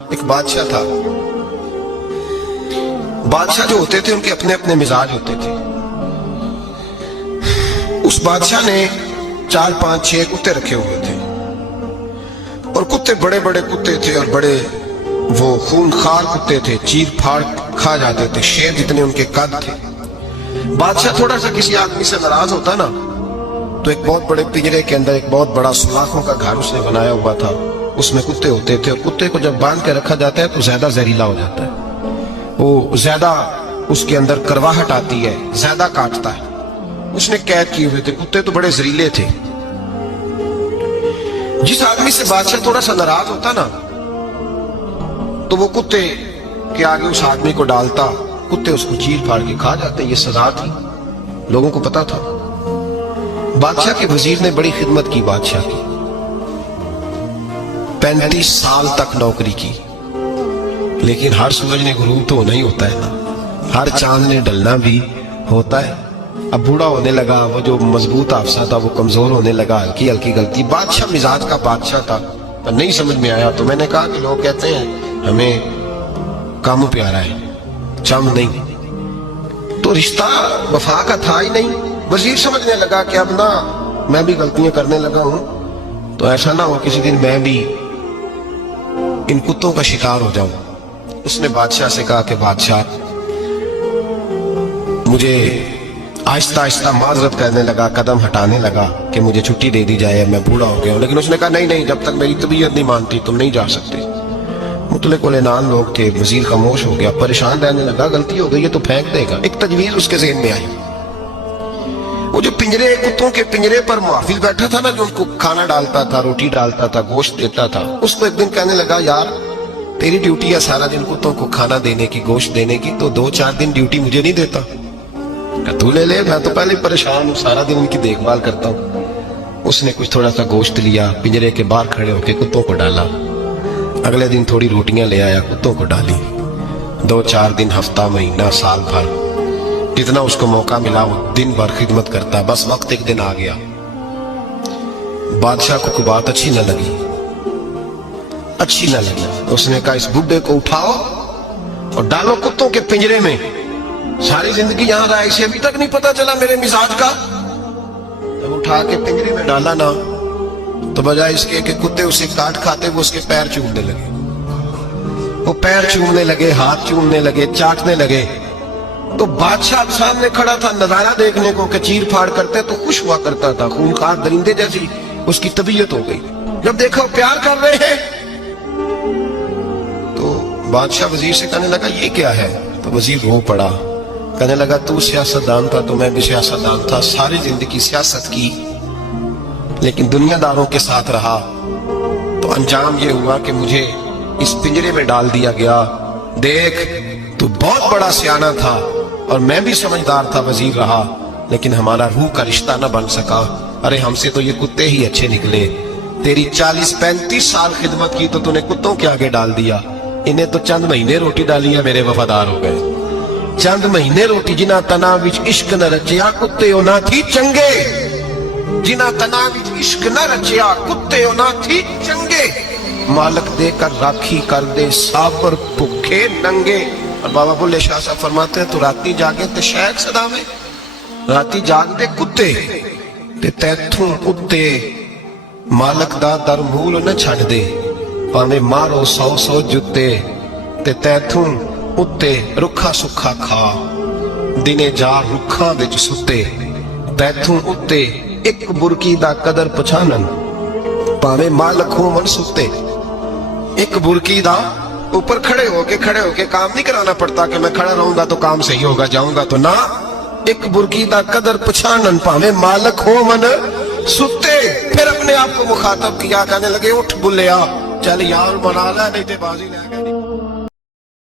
ایک بادشاہ تھا. بادشاہ جو ہوتے تھے ان کے اپنے اپنے مزاج ہوتے تھے. اس بادشاہ نے 4 5 6 کتے رکھے ہوئے تھے اور کتے بڑے بڑے کتے تھے اور بڑے وہ خون خار کتے تھے, چیر پھاڑ کھا جاتے تھے, شیر جتنے ان کے قد تھے. بادشاہ تھوڑا سا کسی آدمی سے ناراض ہوتا نا تو ایک بہت بڑے پنجرے کے اندر ایک بہت بڑا سلاخوں کا گھر اس نے بنایا ہوا تھا. اس میں کتے ہوتے تھے اور کتے کو جب باندھ کے رکھا جاتا ہے تو زیادہ زہریلا ہو جاتا ہے, وہ زیادہ اس کے اندر کرواہٹ آتی ہے, زیادہ کاٹتا ہے. اس نے قید کیے ہوئے تھے. کتے تو بڑے زہریلے تھے. جس آدمی سے بادشاہ تھوڑا سا ناراض ہوتا نا تو وہ کتے کے آگے اس آدمی کو ڈالتا, کتے اس کو چیر پھاڑ کے کھا جاتے. یہ سزا تھی, لوگوں کو پتا تھا. بادشاہ کے وزیر نے بڑی خدمت کی بادشاہ کی, 35 سال تک نوکری کی. لیکن ہر سورج نے غروب تو ہونا ہی ہوتا ہے نا, ہر چاند نے ڈلنا بھی ہوتا ہے. اب بوڑھا ہونے لگا, وہ جو مضبوط افسر تھا وہ کمزور ہونے لگا, ہلکی ہلکی غلطی. بادشاہ مزاج کا بادشاہ تھا, نہیں سمجھ میں آیا تو میں نے کہا کہ لوگ کہتے ہیں ہمیں کام پیارا ہے, چم نہیں. تو رشتہ وفا کا تھا ہی نہیں. وزیر سمجھنے لگا کہ اب نہ میں بھی غلطیاں کرنے لگا ہوں تو ایسا نہ ہو کسی دن میں بھی ان کتوں کا شکار ہو جاؤں. اس نے بادشاہ سے کہا کہ بادشاہ, مجھے آہستہ آہستہ معذرت کرنے لگا, قدم ہٹانے لگا کہ مجھے چھٹی دے دی جائے, میں بوڑھا ہو گیا ہوں. لیکن اس نے کہا نہیں نہیں, جب تک میری طبیعت نہیں مانتی تم نہیں جا سکتے. مطلق العنان لوگ تھے. وزیر خاموش ہو گیا, پریشان رہنے لگا. غلطی ہو گئی ہے تو پھینک دے گا. ایک تجویز اس کے ذہن میں آئی. وہ جو پنجرے, کتوں کے پنجرے پر محافظ بیٹھا تھا نا, جو ان کو کھانا ڈالتا تھا, روٹی ڈالتا تھا, گوشت دیتا تھا, اس کو ایک دن کہنے لگا یار تیری ڈیوٹی ہے سارا دن کتوں کو کھانا دینے کی, گوشت دینے کی, تو 2 4 دن ڈیوٹی مجھے نہیں دیتا؟ کہ تو لے لے, میں تو پہلے پریشان ہوں, سارا دن ان کی دیکھ بھال کرتا ہوں. اس نے کچھ تھوڑا سا گوشت لیا, پنجرے کے باہر کھڑے ہو کے کتوں کو ڈالا. اگلے دن تھوڑی روٹیاں لے آیا, کتوں کو ڈالی. 2 4 دن, ہفتہ, مہینہ, سال بھر, جتنا اس کو موقع ملا وہ دن بھر خدمت کرتا. بس وقت ایک دن آ گیا, بادشاہ کو کوئی بات اچھی نہ لگی. اس نے کہا اس بڈھے کو اٹھاؤ اور ڈالو کتوں کے پنجرے میں. ساری زندگی یہاں رہا, اسے ابھی تک نہیں پتا چلا میرے مزاج کا. جب اٹھا کے پنجرے میں ڈالا نا تو بجائے اس کے کہ کتے اسے کاٹ کھاتے, وہ اس کے پیر چومنے لگے. وہ پیر چومنے لگے, ہاتھ چومنے لگے, چاٹنے لگے. تو بادشاہ سامنے کھڑا تھا نظارہ دیکھنے کو کہ چیر پھاڑ کرتے تو خوش ہوا کرتا تھا. خونخوار درندے جیسی اس کی طبیعت ہو گئی. جب دیکھا وہ پیار کر رہے ہیں تو بادشاہ وزیر سے کہنے لگا یہ کیا ہے؟ تو وزیر رو پڑا, کہنے لگا تو سیاستدان تھا تو میں بھی سیاستدان تھا, ساری زندگی سیاست کی لیکن دنیا داروں کے ساتھ رہا تو انجام یہ ہوا کہ مجھے اس پنجرے میں ڈال دیا گیا. دیکھ تو بہت بڑا سیانہ تھا اور میں بھی سمجھدار تھا, وزیر رہا, لیکن ہمارا روح کا رشتہ نہ بن سکا. ارے ہم سے تو یہ کتے ہی اچھے نکلے. تیری 40 35 سال خدمت کی تو تو نے کتوں کے آگے ڈال دیا. انہیں تو چند مہینے روٹی ڈالی ہے, میرے وفادار ہو گئے. چند مہینے روٹی, جنہ تنا وچ عشق نہ رچیا کتے او نہ تھی چنگے. جنہ تنا وچ عشق نہ رچیا کتے او نہ تھی چنگے. مالک دے کر راکھی کر دے سابر بھوکے ننگے. اور بابا بلے شاہ صاحب فرماتے ہیں تو راتی جاگے تے شاید صدا میں, راتی جاگ دے کتے تے تیتھوں کتے مالک دا در مول نہ چھڑ دے. پاویں مارو 100 جتے تے تیتھوں اتے رکھا سکھا کھا. دنے جار رکھاں وچ ستے تیتھوں اتے ایک برکی دا قدر پچھانن. پاویں مالک ہو من ستے, ایک برکی دا اوپر کھڑے ہو کے کام نہیں کرانا پڑتا کہ میں کھڑا رہوں گا تو کام صحیح ہوگا, جاؤں گا تو نہ. ایک برکی دا قدر پچھانن پاویں مالک ہو من ستے. پھر اپنے آپ کو مخاطب کیا, کہنے لگے اٹھ بلیا, چل یار منا لے نہیں تے بازی لے.